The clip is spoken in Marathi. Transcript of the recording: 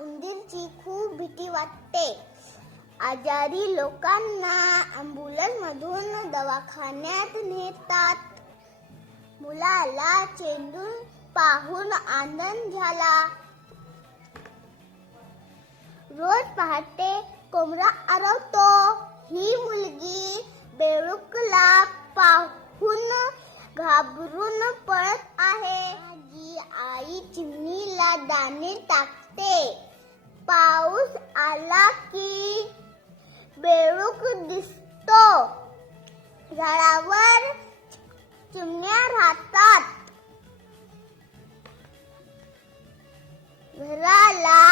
उंदीरची खूप भीती वाटते. आजारी लोकांना ॲम्ब्युलन्स मधून दवाखान्यात नेतात. मुलाला चेंडू पाहून आनंद झाला. रोज पहाटे कोंबडा आरवतो. ही मुलगी बेडूकला पाहून घाबरून पळत आहे. माझी आई चिमणीला दाणे टाकते. पाऊस आला की बेडूक दिसतो. झाडावर चिमण्या राहतात. घराला